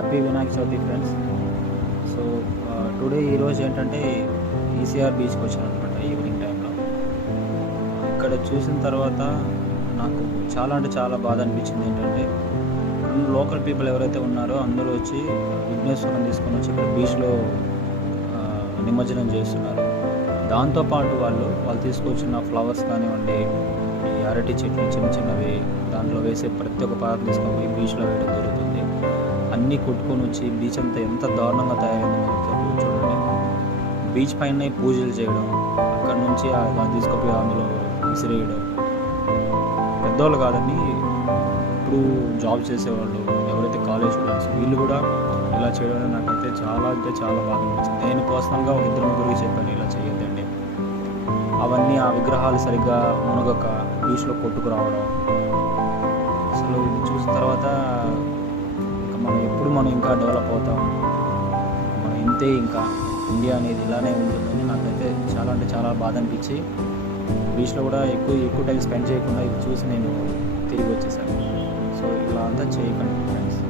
Happy Vinayaka Chavithi friends. So ఈరోజు ఏంటంటే ECR బీచ్కి వచ్చాను అనమాట ఈవినింగ్ టైంలో. ఇక్కడ చూసిన తర్వాత నాకు చాలా అంటే చాలా బాధ అనిపించింది. ఏంటంటే లోకల్ పీపుల్ ఎవరైతే ఉన్నారో అందరూ వచ్చి విఘ్నేశ్వరం తీసుకొని వచ్చి ఇక్కడ బీచ్లో నిమజ్జనం చేస్తున్నారు. దాంతోపాటు వాళ్ళు తీసుకొచ్చిన ఫ్లవర్స్ కానివ్వండి, ఈ అరటి చెట్లు చిన్న చిన్నవి దాంట్లో వేసే ప్రతి ఒక్క పదార్థం తీసుకొని పోయి బీచ్లో వేయడం జరుగుతుంది. అన్నీ కొట్టుకొని వచ్చి బీచ్ అంతా ఎంత దారుణంగా తయారైందో చూడండి. బీచ్ పైన పూజలు చేయడం, అక్కడ నుంచి దాన్ని తీసుకుపోయి అందులో విసిరేయడం. పెద్దవాళ్ళు కాదండి, ఇప్పుడు జాబ్ చేసేవాళ్ళు ఎవరైతే కాలేజ్ స్టూడెంట్స్ వీళ్ళు కూడా ఇలా చేయడం నాకైతే చాలా అంటే చాలా బాగా అనిపించింది. నేను పర్సనల్గా ఒక ఇద్దరు ముగ్గురికి చెప్పాను ఇలా చేయొద్దండి. అవన్నీ ఆ విగ్రహాలు సరిగ్గా మునగక బీచ్లో కొట్టుకు రావడం, అసలు ఇది చూసిన తర్వాత మనం ఇంకా డెవలప్ అవుతాం, మనం ఇంతే, ఇంకా ఇండియా అనేది ఇలానే ఉంటుందని నాకైతే చాలా అంటే చాలా బాధ అనిపించి బీచ్లో కూడా ఎక్కువ టైం స్పెండ్ చేయకుండా ఇది చూసి నేను తిరిగి వచ్చేసాను. సో ఇలా అంతా చేయకండి ఫ్రెండ్స్.